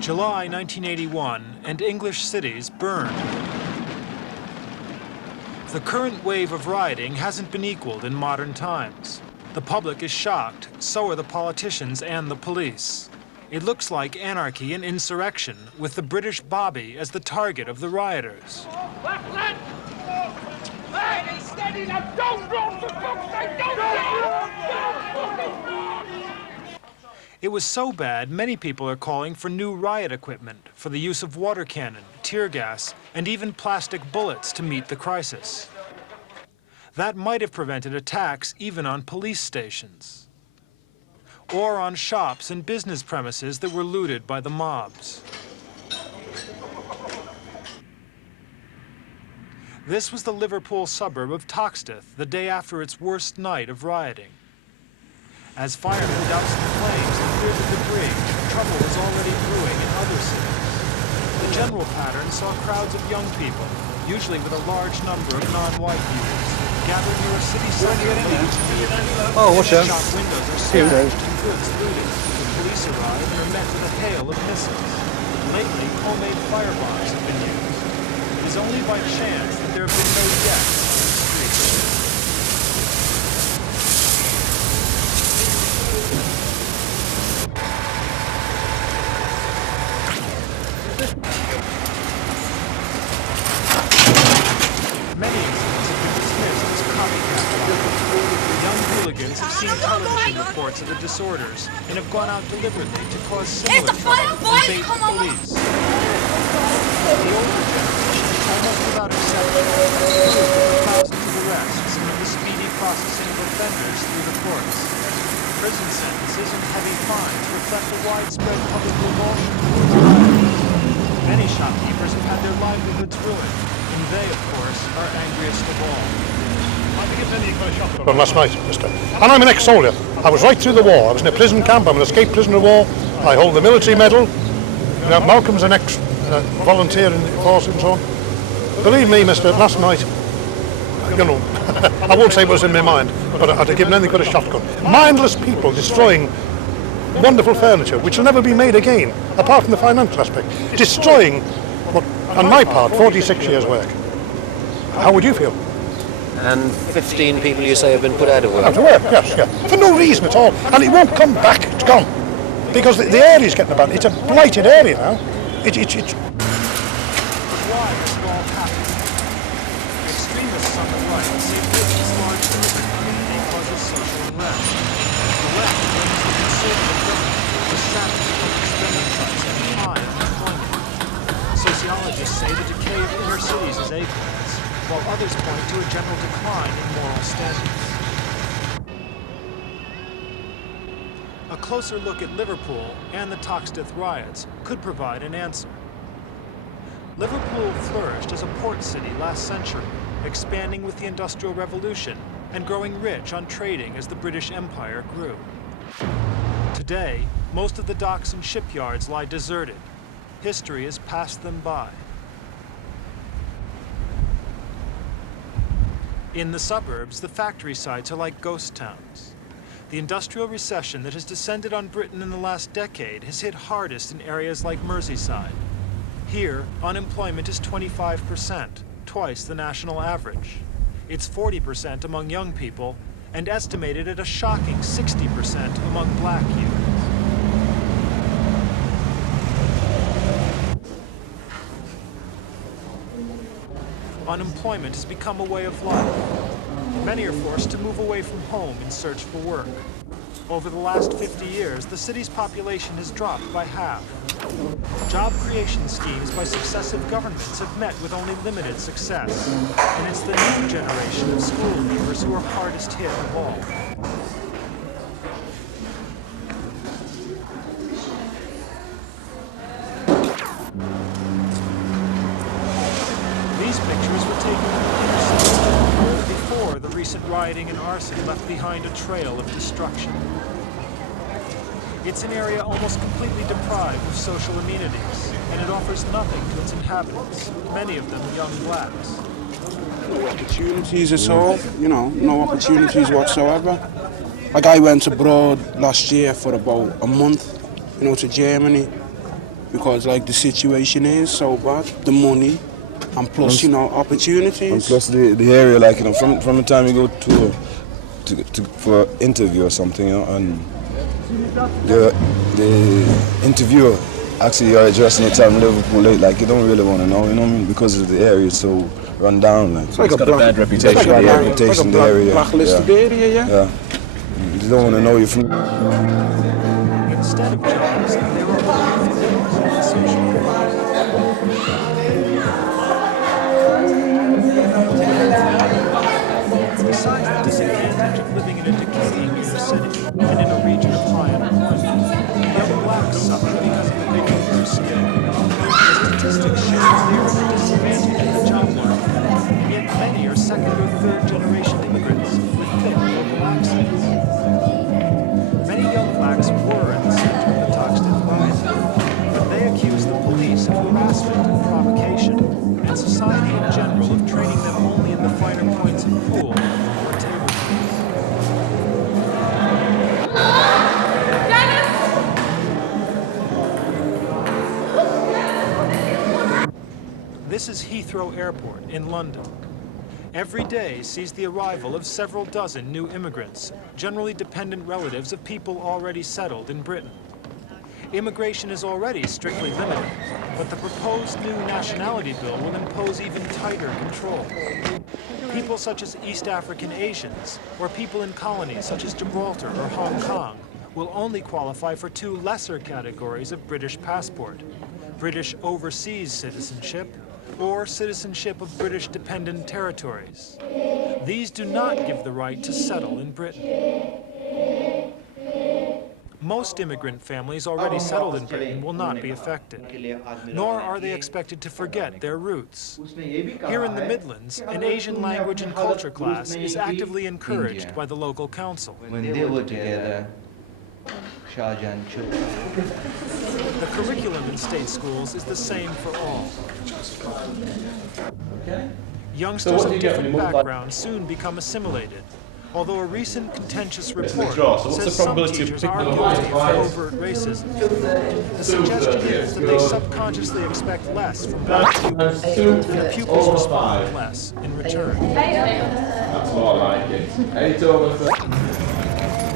July 1981, and English cities burned. The current wave of rioting hasn't been equaled in modern times. The public is shocked, so are the politicians and the police. It looks like anarchy and insurrection, with the British Bobby as the target of the rioters. Steady now, don't run, for fuck's sake, don't run! It was so bad, many people are calling for new riot equipment for the use of water cannon, tear gas, and even plastic bullets to meet the crisis. That might have prevented attacks even on police stations, or on shops and business premises that were looted by the mobs. This was the Liverpool suburb of Toxteth the day after its worst night of rioting. As firemen doused the flames and cleared the debris, trouble was already brewing in other cities. The general pattern saw crowds of young people, usually with a large number of non-white voters, gathered near a city center. Oh, what's that? Shop windows are smashed and goods looted. The police arrive and are met with a hail of missiles. Lately, homemade firebombs have been used. It is only by chance that there have been no deaths on the streets. Many incidents have been dismissed as copycat riots. Young hooligans have seen television reports of the disorders and have gone out deliberately to cause similar trouble and bait the police. The older generation, almost without exception, has proved with thousands of arrests and the speedy processing of offenders through the courts. Prison sentences and heavy fines reflect a widespread public revulsion towards rioters. Many shopkeepers have had their livelihoods ruined, and they, of course, are angriest of all. From last night, mister. And I'm an ex-soldier. I was right through the war. I was in a prison camp. I'm an escaped prisoner of war. I hold the military medal. You know, Malcolm's an ex-volunteer in the force and so on. Believe me, mister, last night, you know, I won't say what was in my mind, but I'd have given anything but a shotgun. Mindless people destroying wonderful furniture, which will never be made again, apart from the financial aspect. Destroying, what, on my part, 46 years' work. How would you feel? And 15 people, you say, have been put out of work? Out of work, yes, yeah. For no reason at all. And it won't come back. It's gone. Because the area's getting abandoned. It's a blighted area now. It's... Why has it all happened? Extremists on the right say Britain's large immigrant community causes social unrest. The left claims the conservative government was sapping public spending cuts and high unemployment. Sociologists say the decay of inner cities is acorns, while others point to a general decline in moral standards. A closer look at Liverpool and the Toxteth riots could provide an answer. Liverpool flourished as a port city last century, expanding with the Industrial Revolution and growing rich on trading as the British Empire grew. Today, most of the docks and shipyards lie deserted. History has passed them by. In the suburbs, the factory sites are like ghost towns. The industrial recession that has descended on Britain in the last decade has hit hardest in areas like Merseyside. Here, unemployment is 25%, twice the national average. It's 40% among young people, and estimated at a shocking 60% among black youth. Unemployment has become a way of life. Many are forced to move away from home in search for work. Over the last 50 years, the city's population has dropped by half. Job creation schemes by successive governments have met with only limited success, and it's the new generation of school leavers who are hardest hit of all. These pictures were taken before the recent rioting and arson left behind a trail of destruction. It's an area almost completely deprived of social amenities, and it offers nothing to its inhabitants, many of them young blacks. No opportunities at all, you know, no opportunities whatsoever. Like I went abroad last year for about a month, you know, to Germany, because like the situation is so bad, the money, and plus opportunities. And plus the area, like from the time you go for an interview or something, and the interviewer actually you're addressing your time in Liverpool late, like you don't really want to know, you know what I mean, because of the area is so run down. Like. It's got a bad reputation. It's got a bad reputation in the area. Blacklisted area, yeah. You don't want to know you from. Instead of jobs, there are opportunities and social Besides the disadvantage of living in a decaying inner city and in a region of high unemployment, young blacks suffer because of the big their skill. The statistics show they are at a disadvantage in the job market, yet many are second or third generation immigrants with thick local accents. Many young blacks were at the center of the Toxteth riot, but they accuse the police of harassment and provocation, and society in general of training them only in the finer points of pool or table tennis. This is Heathrow Airport in London. Every day sees the arrival of several dozen new immigrants, generally dependent relatives of people already settled in Britain. Immigration is already strictly limited, but the proposed new nationality bill will impose even tighter control. People such as East African Asians, or people in colonies such as Gibraltar or Hong Kong, will only qualify for two lesser categories of British passport: British overseas citizenship or citizenship of British dependent territories. These do not give the right to settle in Britain. Most immigrant families already settled in Britain will not be affected, nor are they expected to forget their roots. Here in the Midlands, an Asian language and culture class is actively encouraged by the local council. When they were together, Shahjahan chose. The curriculum in state schools is the same for all. Youngsters of different backgrounds soon become assimilated, although a recent contentious report says some teachers are guilty of overt racism. The suggestion is that they subconsciously expect less from black pupils, and the pupils respond less in return. That's more like it.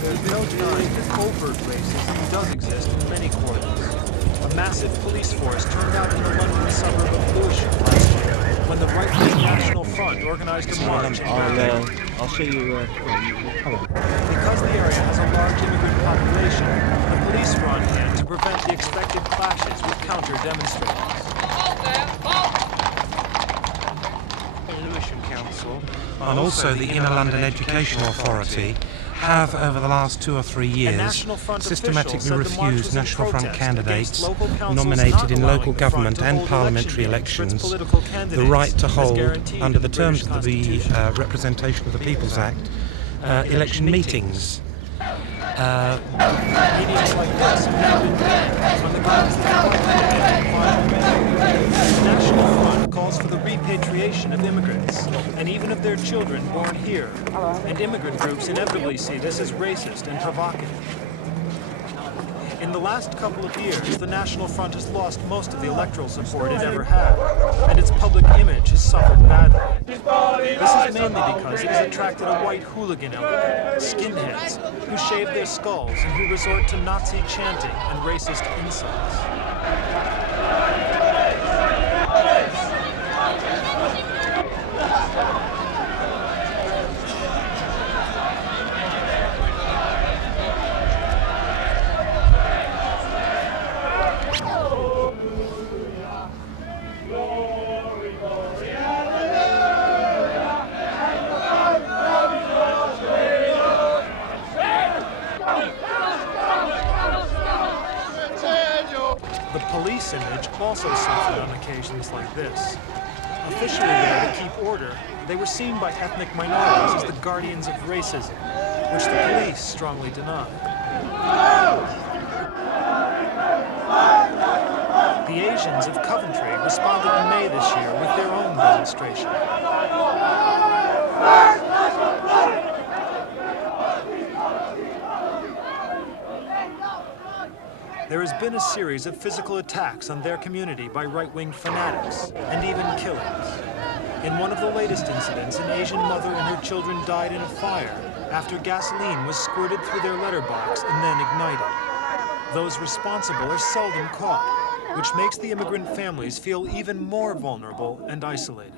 There's no denying that overt racism does exist in many quarters. A massive police force turned out in the London suburb of Lewisham last year when the right-wing National Front organized a march in Berlin. I'll show you. Because the area has a large immigrant population, the police were on hand to prevent the expected clashes with counter-demonstrators. Lewisham Council and also the Inner London Education Authority have, over the last 2 or 3 years, systematically refused National Front candidates nominated in local government and parliamentary elections the right to hold, under the terms of the Representation of the People's Act, election meetings. Meetings like this have been banned on the grounds that the National Front calls for the repatriation of immigrants, and even of their children born here, and immigrant groups inevitably see this as racist and provocative. In the last couple of years, the National Front has lost most of the electoral support it ever had, and its public image has suffered badly. This is mainly because it has attracted a white hooligan element, skinheads, who shave their skulls and who resort to Nazi chanting and racist insults. The police image also suffered on occasions like this. Officially there to keep order, they were seen by ethnic minorities as the guardians of racism, which the police strongly deny. The Asians of Coventry responded in May this year with their own demonstration. There has been a series of physical attacks on their community by right-wing fanatics, and even killings. In one of the latest incidents, an Asian mother and her children died in a fire after gasoline was squirted through their letterbox and then ignited. Those responsible are seldom caught, which makes the immigrant families feel even more vulnerable and isolated.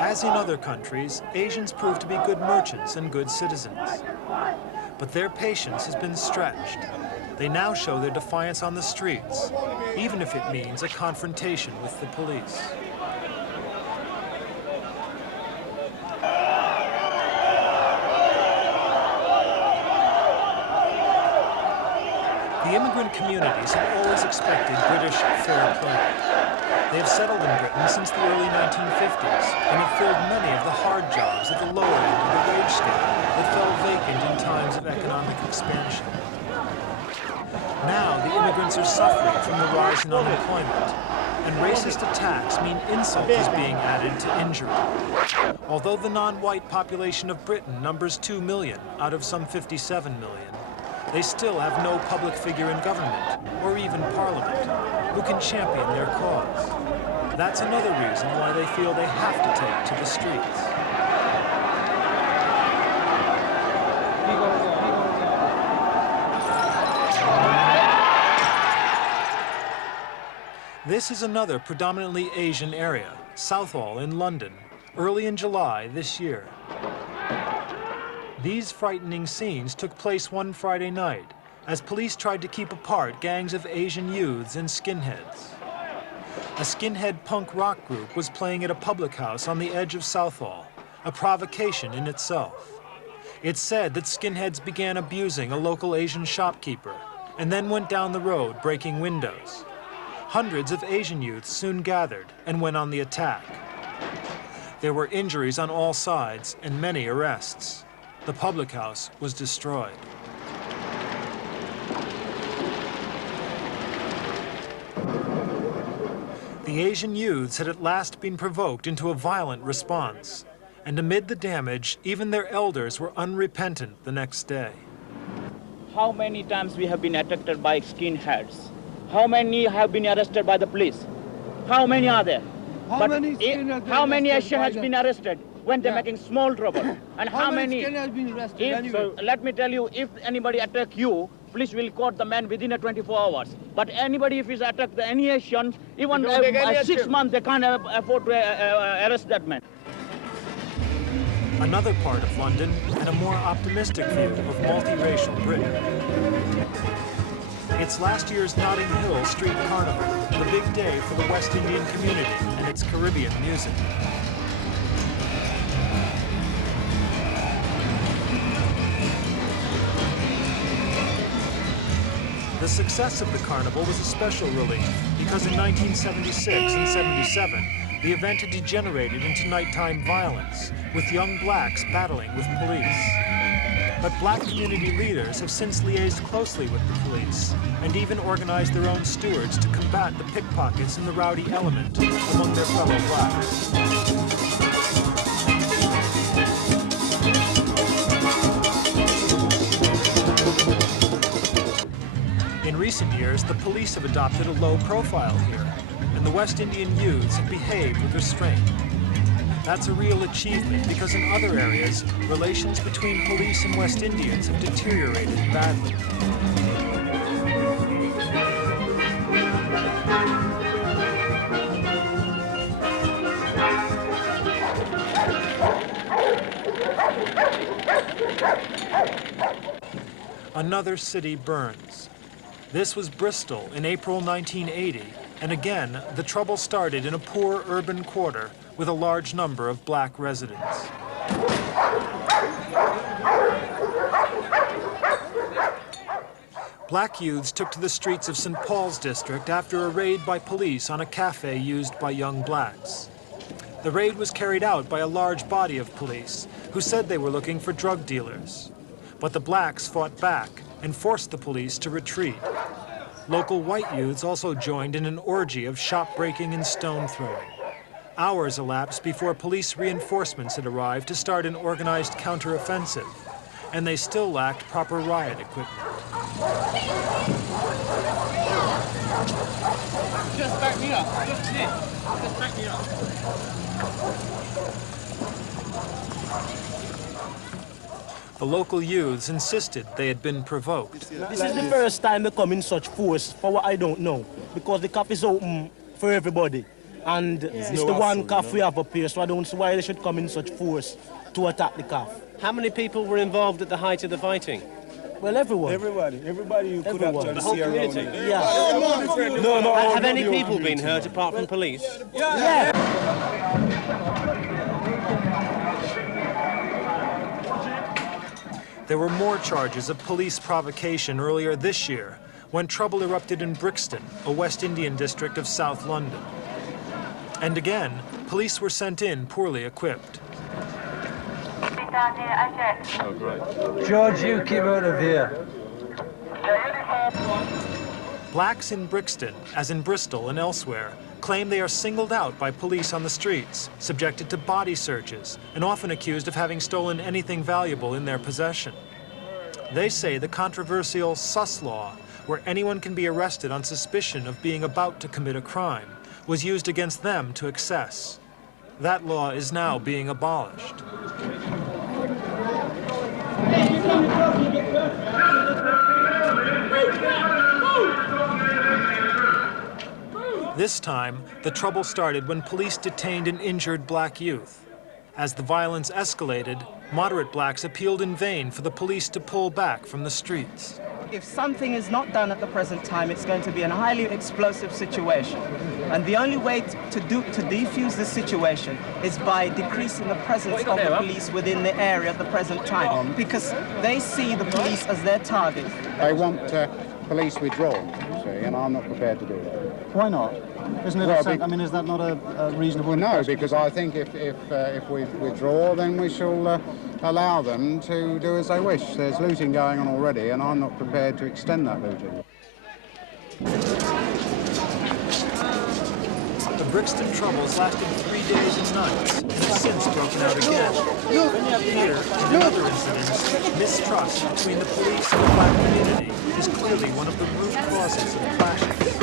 As in other countries, Asians prove to be good merchants and good citizens. But their patience has been stretched. They now show their defiance on the streets, even if it means a confrontation with the police. The immigrant communities have always expected British fair play. They have settled in Britain since the early 1950s and have filled many of the hard jobs at the lower end of the wage scale that fell vacant in times of economic expansion. Now the immigrants are suffering from the rise in unemployment, and racist attacks mean insult is being added to injury. Although the non-white population of Britain numbers 2 million out of some 57 million, they still have no public figure in government, or even parliament, who can champion their cause. That's another reason why they feel they have to take to the streets. This is another predominantly Asian area, Southall in London, early in July this year. These frightening scenes took place one Friday night as police tried to keep apart gangs of Asian youths and skinheads. A skinhead punk rock group was playing at a public house on the edge of Southall, a provocation in itself. It's said that skinheads began abusing a local Asian shopkeeper and then went down the road breaking windows. Hundreds of Asian youths soon gathered and went on the attack. There were injuries on all sides and many arrests. The public house was destroyed. The Asian youths had at last been provoked into a violent response, and amid the damage, even their elders were unrepentant the next day. How many times we have been attacked by skinheads? How many have been arrested by the police? How many are there? How many Asians has been arrested when they're making small trouble? And how many has been arrested So let me tell you, if anybody attack you, police will caught the man within 24 hours. But anybody, if he's attacked any Asian, even 6 months, they can't afford to arrest that man. Another part of London, and a more optimistic view of multiracial Britain. It's last year's Notting Hill Street Carnival, the big day for the West Indian community and its Caribbean music. The success of the carnival was a special relief because in 1976 and 77, the event had degenerated into nighttime violence, with young blacks battling with police. But black community leaders have since liaised closely with the police and even organized their own stewards to combat the pickpockets and the rowdy element among their fellow blacks. In recent years, the police have adopted a low profile here, and the West Indian youths have behaved with restraint. That's a real achievement because in other areas, relations between police and West Indians have deteriorated badly. Another city burns. This was Bristol in April 1980, and again, the trouble started in a poor urban quarter with a large number of black residents. Black youths took to the streets of St. Paul's district after a raid by police on a cafe used by young blacks. The raid was carried out by a large body of police who said they were looking for drug dealers. But the blacks fought back and forced the police to retreat. Local white youths also joined in an orgy of shop breaking and stone throwing. Hours elapsed before police reinforcements had arrived to start an organized counter-offensive, and they still lacked proper riot equipment. Just back me up. Just back me up. The local youths insisted they had been provoked. This is the first time they come in such force, for what I don't know, because the CAF is open for everybody. And it's the one CAF we have up here, so I don't see why they should come in such force to attack the CAF. How many people were involved at the height of the fighting? Well, everyone. Everybody you could have The whole community? Yeah. No. Have any people been hurt apart from police? Yeah. There were more charges of police provocation earlier this year when trouble erupted in Brixton, a West Indian district of South London. And again, police were sent in poorly equipped. George, you keep out of here. Blacks in Brixton, as in Bristol and elsewhere, claim they are singled out by police on the streets, subjected to body searches, and often accused of having stolen anything valuable in their possession. They say the controversial sus law, where anyone can be arrested on suspicion of being about to commit a crime, was used against them to excess. That law is now being abolished. This time, the trouble started when police detained an injured black youth. As the violence escalated, moderate blacks appealed in vain for the police to pull back from the streets. If something is not done at the present time, it's going to be a highly explosive situation. And the only way to defuse this situation is by decreasing the presence of the police within the area at the present time, because they see the police as their target. They want police withdrawn, see, and I'm not prepared to do that. Why not? Isn't it? I mean, is that not a reasonable? Well, no, because I think if we withdraw, then we shall allow them to do as they wish. There's looting going on already, and I'm not prepared to extend that looting. The Brixton troubles lasted 3 days and nights, and have since broken out again. Here, in other incidents, mistrust between the police and the black community is clearly one of the root causes of clashes.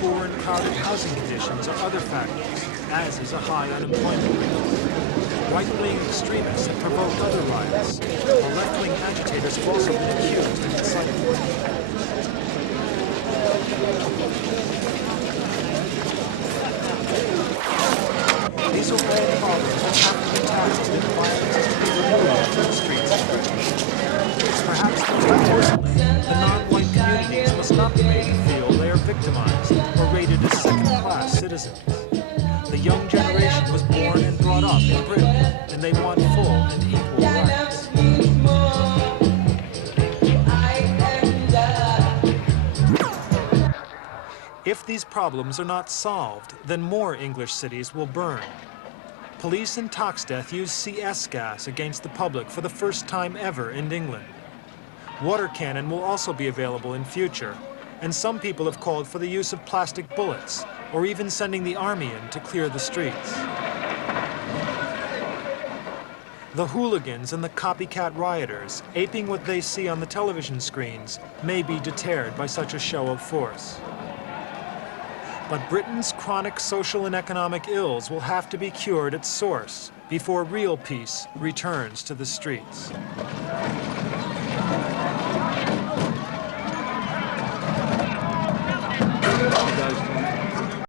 Poor and crowded housing conditions are other factors, as is a high unemployment rate. Right-wing extremists have provoked other riots, while left-wing agitators have also been accused of inciting. These overall problems will have to be tackled in violence to be removed from the streets of Britain. Perhaps most importantly, the non-white communities must not be made to feel they are victimized or rated as second-class citizens. The young generation was born and brought up in Britain, and they want full and equal rights. If these problems are not solved, then more English cities will burn. Police in Toxteth use CS gas against the public for the first time ever in England. Water cannon will also be available in future, and some people have called for the use of plastic bullets, or even sending the army in to clear the streets. The hooligans and the copycat rioters, aping what they see on the television screens, may be deterred by such a show of force. But Britain's chronic social and economic ills will have to be cured at source before real peace returns to the streets. Those